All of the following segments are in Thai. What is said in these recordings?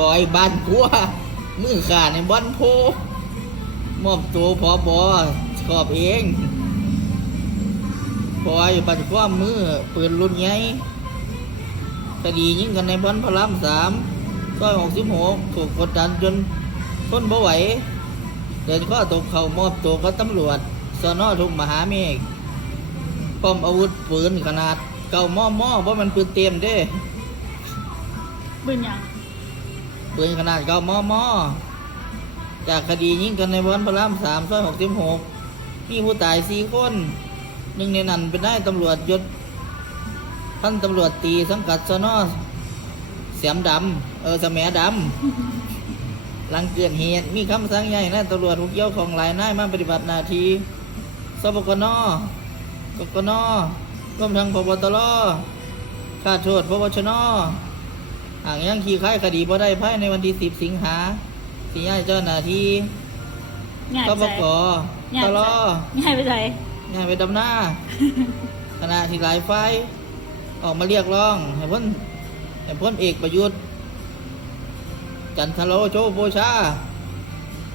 บอยบ้านกัวมือขาดในบอนโพมอบตัวพอบอขอบเอง บอยบันกัวมือปืนรุ่นใหญ่คดียิงกันในบอนพระรามสามซอยหกสิบหกถูกกดดันจนทนบ่ไหว เดินข้อตกเขามอบตัวกับตำรวจสนอทุกมหาเมฆพร้อมอาวุธปืนขนาดเก่าม่อม่อเพราะมันปืนเต็มเด้ปืนยัง ปืนขนาดเก่ามอมอจากคดียิงกันในวันพระรามสามซอยหกสิบหกมีผู้ตายสี่คนหนึ่งในนั้นเป็นนายตำรวจยศพันตำรวจตีสังกัดสนอเสียมดำเออสแหมดำหลังเกิดเหตุมีคำสั่งใหญ่นายตำรวจทุกเกี่ยวของหลายนายมาปฏิบัติหน้าที่สบกนกกนร่วมทั้งพบตรข้าโทษพบชน หากยังขี่คายคดีบ่ได้ภายในวันที่10สิงหาสิย้ายเจ้าหน้าที่ง่ายกไปบกง่ายตไปลอง่ายไปใจย้ายไปดำหน้าขณะที่หลายฝ่ายออกมาเรียกร้องให้พ้นให้พ้นเอกประยุทธ์ จันทโลโชโบชา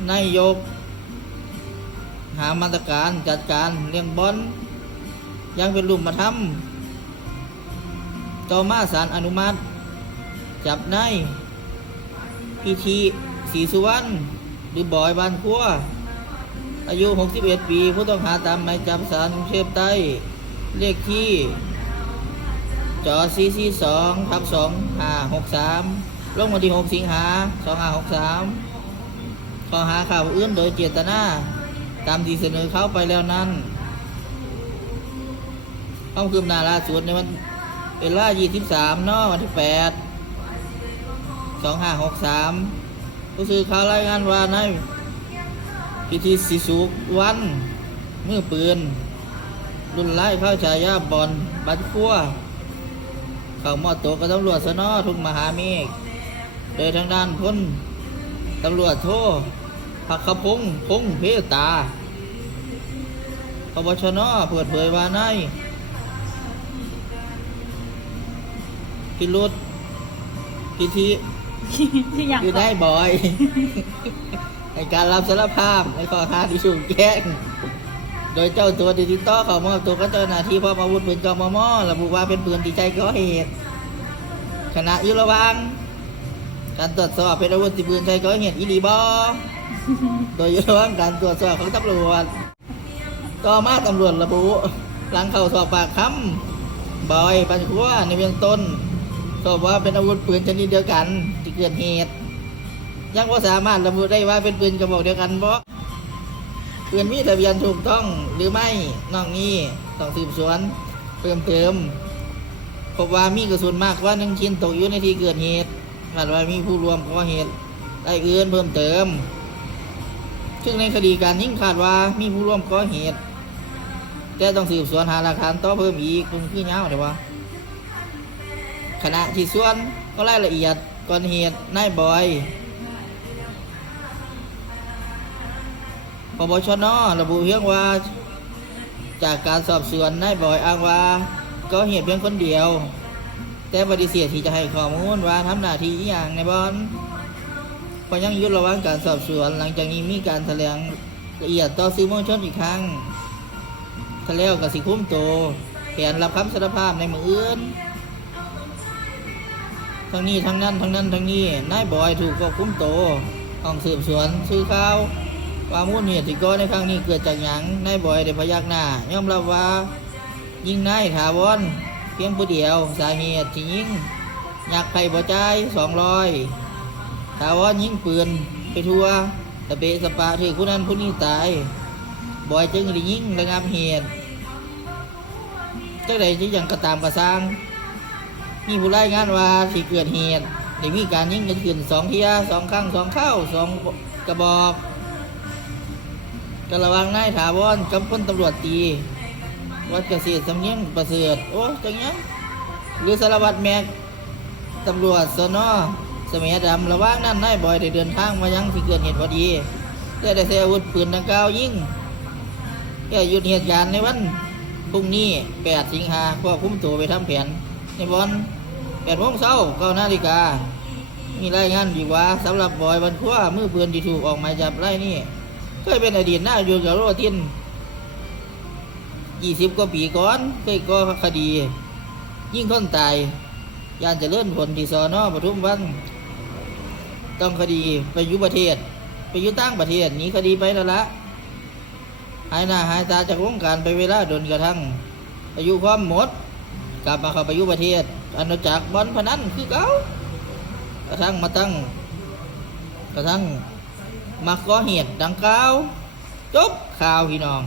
นายกหามาตรการจัดการเลี้ยงบอลอยังเป็นลุ่มมาทำต่อมาสารอนุมัติ จับนายพิธีศรีสุวรรณหรือบอยบานคัวอายุ 61 ปี ผู้ต้องหาตามหมายจับสารกรุงเทพใต้ เลขที่จอซีซีสองทับสองห้าหกสามลงวันที่6สิงหาสองห้าหกสามข้อหาข่าวอื่นโดยเจตนา ตามที่เสนอเข้าไปแล้วนั้นข้าคืบหน้าล่าสุดในวันเวลา23เนาะวันที่8 สองห้าหกสามผู้สื่อข่าวรายงานว่าในพิธีสิสุวันมือปืน รุ่นไล่เข้าฉายาบอลบัดขั้วเข้ามอบตัวกับตำรวจสนอทุกมหาเมฆโดยทางด้านพ้นตำรวจโทพักขพงพงเพตาพบชนเปิดเผยว่าในพิรุษพิธี ที่หยังคือได้บอยในการรับสารภาพในข้อหาที่ถูกแจ้งโดยเจ้าตัวด้ติต่อเขามอบตัวกับเจ้าหน้าที่พร้อมอาวุธปืนกมมระบุว่าเป็นปืนที่ใช้ก่อเหตุขณะอยู่ระหว่างการตรวจสอบเป็นอาวุธที่ปืนใช้ก่อเหตุอีลีบอโดยอยู่ระหว่างการตรวจสอบของตำรวจต่อมาตำรวจระบุหลังเข้าสอบปากคำบอยปัญชัวในเบื้องต้นสอบว่าเป็นอาวุธปืนชนิดเดียวกัน เกิดเหตุ ยังว่าสามารถระบุได้ว่าเป็นปืนกระบอกเดียวกันเพราะปืนมีทะเบียนถูกต้องหรือไม่นอกนี้ต้องสืบสวนเพิ่มเติมพบว่ามีกระสุนมากกว่าหนึ่งชิ้นตกอยู่ในที่เกิดเหตุคาดว่ามีผู้รวมก่อเหตุได้อื่นเพิ่มเติม ซึ่งในคดีการยิงคาดว่ามีผู้ร่วมก่อเหตุ แต่ต้องสืบสวนหาหลักฐานต่อเพิ่มอีกคุณขี้เงาเดี๋ยวว่าขณะที่ส่วนก็รายละเอียด ก่อนเหตุนายบอยปปชนระบุเพียงว่า จากการสอบสวนนายบอยอ้างว่า ก็เหตุเพียงคนเดียว แต่ปฏิเสธที่จะให้ข้อมูลว่าทำหน้าที่อย่างในบอนเพราะยังยุดระหว่างการสอบสวน หลังจากนี้มีการแถลงละเอียดต่อสื่อมวลชนอีกครั้งทะเลวกับสิคุ้มโตแผนรับคำสารภาพในมืออื่น ทั้งนี้ทั้งนั้นทั้งนั้นทั้งนี้นายบอยถูกควบคุมโตห้องสืบสวนซื้อข่าวความูลเหตุที่ก่อในครั้งนี้เกิดจากหยังนายบอยได้พยักหน้ายอมรับว่า ยิงนายถาวรเพียงผู้เดียวสาเหตุที่ยิงอยากไข่บ่จ่ายสองร้อยถาวรยิงปืนไปทั่วตะเบะสปะถือผู้นั้นผู้นี้ตายบอยจึงได้ยิงระงับเหตุจังใดที่ยังกระตามกระสร้าง มีผู้รายงานว่าที่เกิดเหตุได้มีการยิงกันขึ้นสองเทียสองครั้งสองเข้าสองกระบอกกระวังนายถาวรกับคนตำรวจตี วัดเกษตรสำเนียงประเสริฐโอ้จังยังหรือสารวัตรแม็กตำรวจสนอสมัยดำระว่างนั้นนายบอยได้เดินทางมายังที่เกิดเหตุพอดีแต่ได้ใช้อาวุธปืนดังกล่าวยิงแก่หยุดเหตุการณ์ในวันพรุ่งนี้ 8 สิงหาควบคุมตัวไปทำแผนในบอล แปดโมงเช้าเก้านาฬิกา มีรายงานดีว่าสำหรับบอยบันขั้วมือปืนที่ถูกออกหมายจับไล่นี่เคยเป็นอดีตหน้าอยกกับโรทินยี่สิบกว่าปีก่อนเคยก่อคดี ยิ่งคนตาย ยานจะเลื่อนผลที่สอนอปทุมวันต้องคดีไปยุประเทศ ไปยุตั้งประเทศหนีคดีไปแล้วละหายหน้าหายตาจากวงการไปเวลาโดนกระทั่งอายุความหมด กลับมาเข้าไปยุประเทศ อาณาจักรบอลพนันคือเก่ากระทั่งมาตั้ง กระทั่งมาก่อเหตุดังกล่าวจบข่าวพี่น้อง